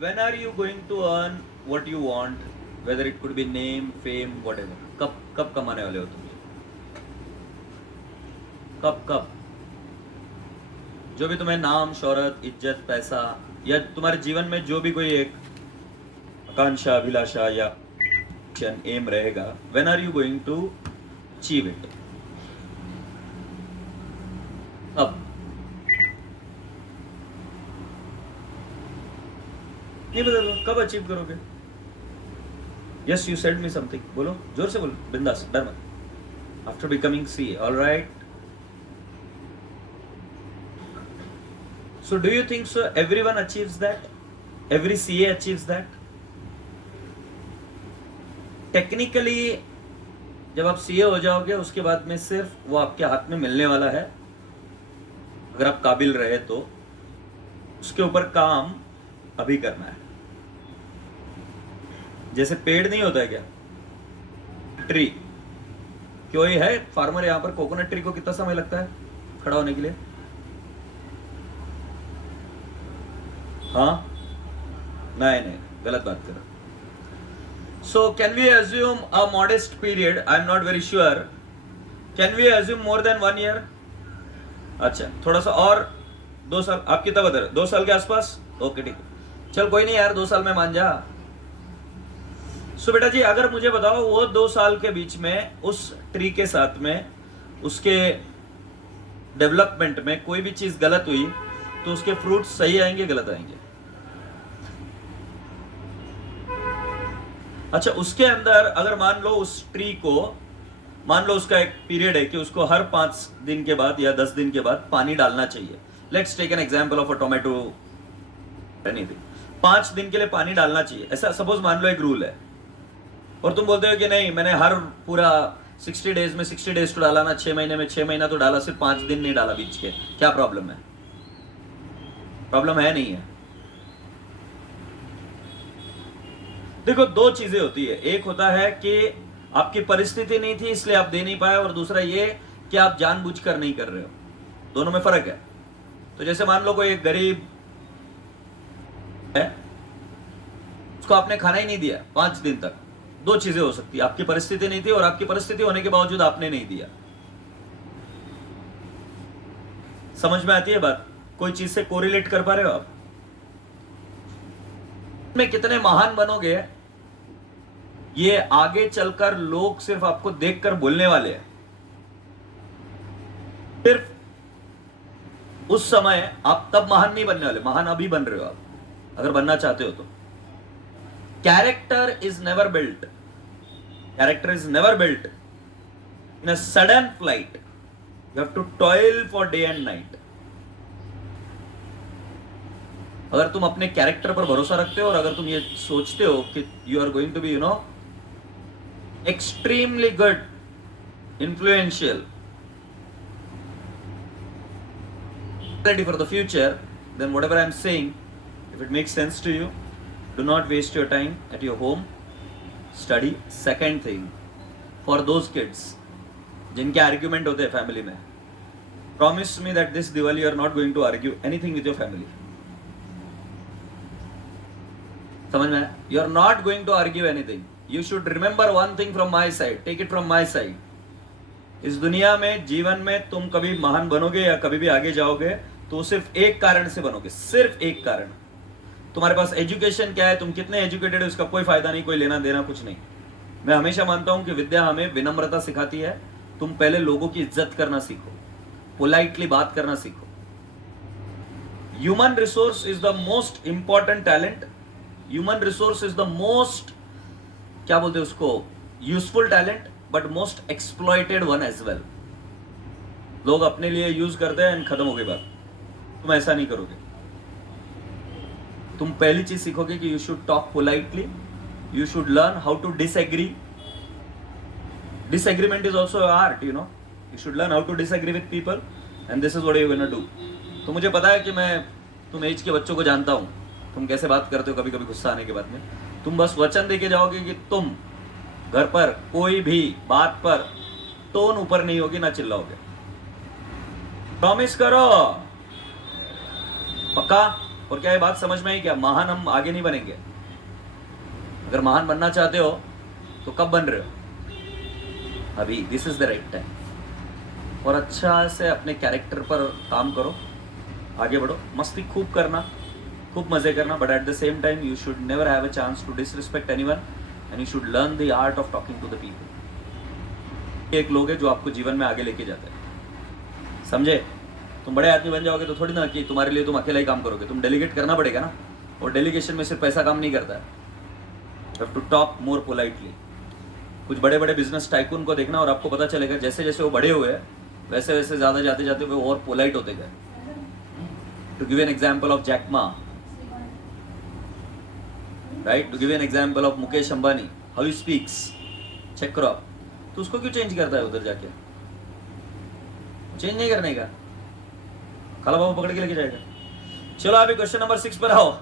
when are you going to earn what you want, whether it could be name, fame, whatever? कब कमाने वाले हो तुम? कब जो भी तुम्हें नाम, शोहरत, इज्जत, पैसा, या तुम्हारे जीवन में जो भी कोई एक आकांक्षा, अभिलाषा या एम रहेगा, when are you going to achieve it? अब नहीं बता दो कब अचीव करोगे? Yes, you said me something, बोलो, जोर से बोलो, बिंदास, डर मत. After becoming C, all right. So do you think so everyone achieves that? Every CA achieves that? Technically जब आप CA हो जाओगे उसके बाद में सिर्फ वो आपके हाथ में मिलने वाला है, अगर आप काबिल रहे तो. उसके ऊपर काम अभी करना है. जैसे पेड़ नहीं होता है क्या, ट्री, कोई है फार्मर यहाँ पर, कोकोनट ट्री को कितना समय लगता है खड़ा होने के लिए? हाँ, नहीं, गलत बात कर. So can we assume a modest period? I'm not very sure. Can we assume more than 1 year? अच्छा, थोड़ा सा और 2 साल. आप कितना बता रहे? 2 साल के आसपास? ओके, ठीक. चल कोई नहीं यार, 2 साल में मान जा. सो बेटा जी, अगर मुझे बताओ वो 2 साल के बीच में उस ट्री के साथ में उसके डेवलपमेंट में कोई भी चीज गलत हुई तो उसके फ्रूट सही आएंगे, गलत आएंगे? अच्छा, उसके अंदर अगर मान लो उस ट्री को, मान लो उसका एक पीरियड है कि उसको हर 5 दिन के बाद या 10 दिन के बाद पानी डालना चाहिए. Let's take an example of a tomato, anything. 5 दिन के लिए पानी डालना चाहिए, ऐसा सपोज मान लो एक रूल है. और तुम बोलते हो कि नहीं, मैंने हर पूरा 60 डेज में 60 डेज तो डाला ना, 6 महीने में 6 महीना तो डाला, सिर्फ 5 दिन नहीं डाला बीच के. क्या प्रॉब्लम है? प्रॉब्लम है नहीं है? देखो, 2 चीजें होती है. एक होता है कि आपकी परिस्थिति नहीं थी इसलिए आप दे नहीं पाए, और दूसरा ये कि आप जानबूझकर नहीं कर रहे हो. दोनों में फर्क है. तो जैसे मान लो कोई एक गरीब है, उसको आपने खाना ही नहीं दिया 5 दिन तक. 2 चीजें हो सकती है, आपकी परिस्थिति नहीं थी और आपकी परिस्थिति होने के बावजूद आपने नहीं दिया. समझ में आती है बात? कोई चीज से कोरिलेट कर पा रहे हो आप? में कितने महान बनोगे ये आगे चलकर लोग सिर्फ आपको देखकर बोलने वाले हैं. सिर्फ उस समय आप तब महान नहीं बनने वाले, महान अभी बन रहे हो आप, अगर बनना चाहते हो तो. Character is never built, character is never built in a sudden flight. You have to toil for day and night. अगर तुम अपने कैरेक्टर पर भरोसा रखते हो और अगर तुम ये सोचते हो कि you are going to be extremely good, influential, ready for the future, then whatever I'm saying, if it makes sense to you, do not waste your time at your home. Study. Second thing, for those kids जिनके argument होते हैं family में, promise me that this Diwali you are not going to argue anything with your family. समझ में? You are not going to argue anything. You should remember one thing from my side. Take it from my side. इस दुनिया में, जीवन में तुम कभी महान बनोगे या कभी भी आगे जाओगे तो सिर्फ एक कारण से बनोगे, सिर्फ एक कारण. तुम्हारे पास एजुकेशन क्या है, तुम कितने एजुकेटेड है, उसका कोई फायदा नहीं, कोई लेना देना कुछ नहीं. मैं हमेशा मानता हूं कि विद्या हमें विनम्रता सिखाती है. तुम पहले लोगों की इज्जत करना सीखो, पोलाइटली बात करना सीखो. Human resource is the most important talent. Human resource is the most, क्या बोलते हैं उसको, useful talent, but most exploited one as well. लोग अपने लिए यूज करते हैं एंड खत्म हो गई बात. तुम ऐसा नहीं करोगे. तुम पहली चीज सीखोगे कि you should talk politely, you should learn how to disagree. Disagreement is also art, you should learn how to disagree with people, and this is what you gonna do. तो मुझे पता है कि मैं तुम एज के बच्चों को जानता हूं, तुम कैसे बात करते हो कभी कभी गुस्सा आने के बाद में. तुम बस वचन देके जाओगे कि तुम घर पर कोई भी बात पर टोन ऊपर नहीं होगी, ना चिल्लाओगे. प्रॉमिस करो, पक्का? और क्या ये बात समझ में आई क्या? महान हम आगे नहीं बनेंगे। अगर महान बनना चाहते हो तो कब बन रहे हो? अभी, this is the right time. और अच्छा से अपने कैरेक्टर पर काम करो, आगे बढ़ो, मस्ती खूब करना, खूब मजे करना, but at the same time you should never have a chance to disrespect anyone and you should learn the art of talking to the people. एक लोग हैं जो आपको जीवन में आगे लेके जाते हैं, समझे? तुम बड़े आदमी बन जाओगे तो थोड़ी ना कि तुम्हारे लिए तुम अकेला ही काम करोगे, तुम डेलीगेट करना पड़ेगा ना। और डेलीगेशन में सिर्फ पैसा काम नहीं करता है, you have to talk more politely. कुछ बड़े बड़े बिजनेस टाइकून को देखना और आपको पता चलेगा जैसे जैसे वो बड़े हुए वैसे वैसे ज़्यादा जाते जाते वो और पोलाइट होते गए। To give an example of Jack Ma, right, to give an example of Mukesh Ambani, how he speaks, check करो आप। तो उसको क्यों चेंज करता है उधर जाके? चेंज नहीं करने का, खाला बाबू पकड़ के लेके जाएगा। चलो अभी क्वेश्चन नंबर 6 पर आओ।